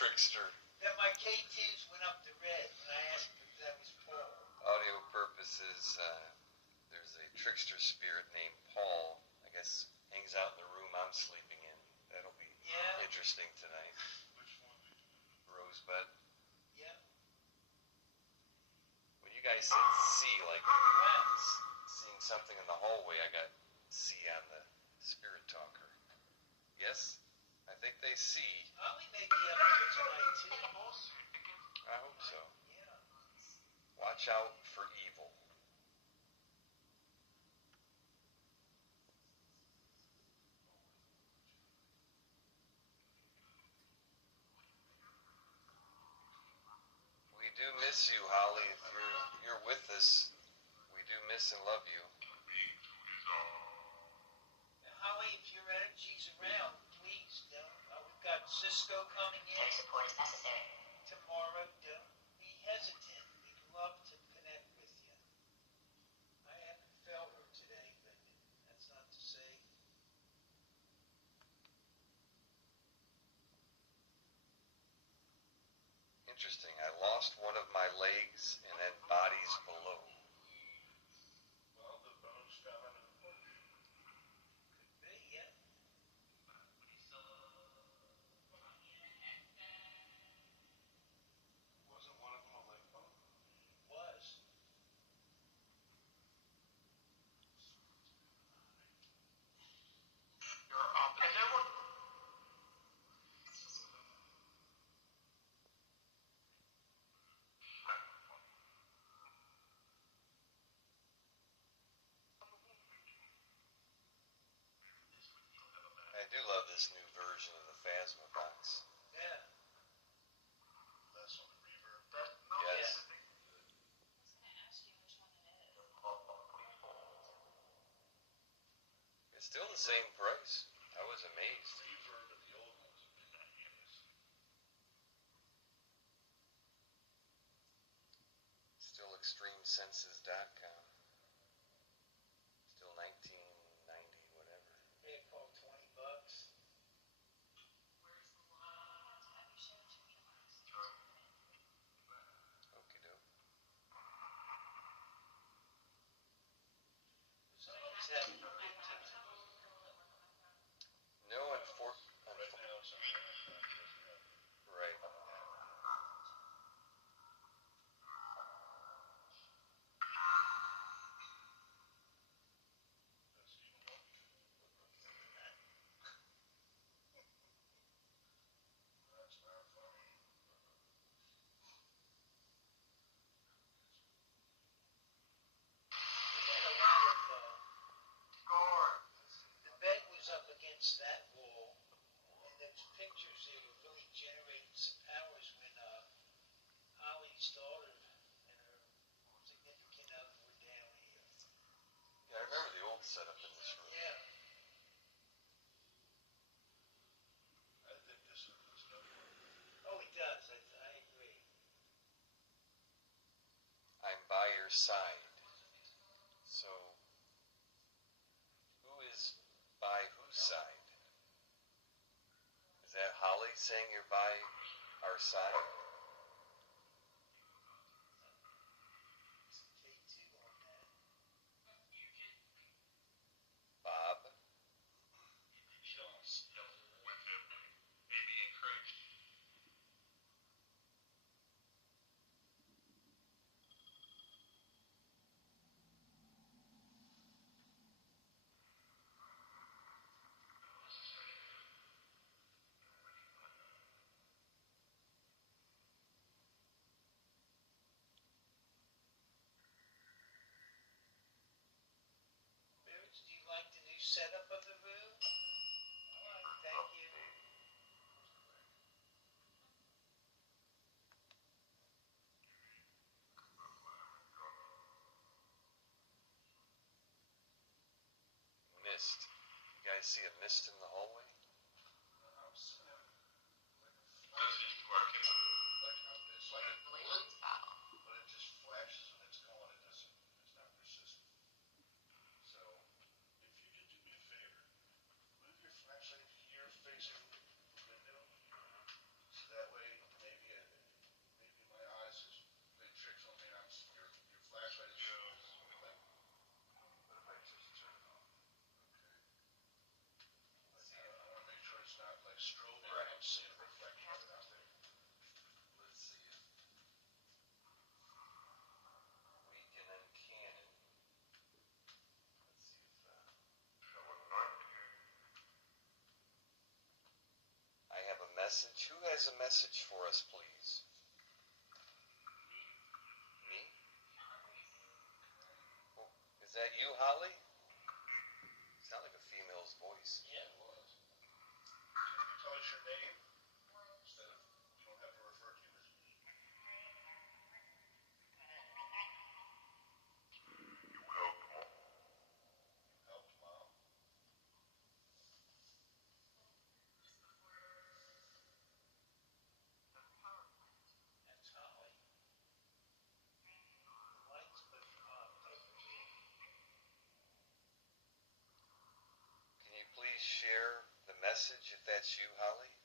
trickster. Then my K2s went up to red when I asked if that was Paul. Audio purposes, there's a trickster spirit named Paul. I guess hangs out in the room I'm sleeping in. That'll be interesting tonight. Which one? Rosebud. Yeah. When you guys said see, like seeing something in the hallway, I got see on the spirit talker. Yes? I think they see. Holly may be up here tonight too. I hope so. Yeah. Watch out for evil. We do miss you, Holly. If you're with us, we do miss and love you. Now, Holly, if your energy's around, please don't. We've got Cisco coming in. Tech support is necessary. Tomorrow, don't be hesitant. We'd love to connect with you. I haven't felt her today, but that's not to say. Interesting. I lost one of my legs and then bodies below. Well, the bones fell into the porch. Could be, yeah. Wasn't one of them a leg bone? Was. I do love this new version of the Phasma box. Yeah. Less on the reverb. Yes. It's still the same price. I was amazed. Reverb of the old ones have been ridiculous. Still extremesenses.com. Still 1990, whatever. They call $20. Okie doke. Someone's having a good time. No, Right now it's on the right. That's even one. That's not funny. We had a lot of, the bed was up against that wall, and those pictures, they were really generating some powers when Holly's daughter and her significant other were down here. Yeah, I remember the old setup in this room. Yeah. I think this is another one. Oh, it does. I agree. I'm by your side. So, who is by whose side? Is that Holly saying you're by our side? K2 on that. Bob? Barrett, do you like the new setup of the room? All right, thank you. Mist. You guys see a mist in the hallway? I'm seeing like it's like a blur, but it just flashes and it's gone. It's not persistent. So, if you could do me a favor, move your flashlight here facing the window, so that way message? Who has a message for us, please? Me? Oh, is that you, Holly? Sound like a female's voice. Yeah, it was. Can you tell us your name? Instead of, you don't have to refer to you as me. Helped Mom. That's Holly. The lights put papers in. Can you please share the message if that's you, Holly?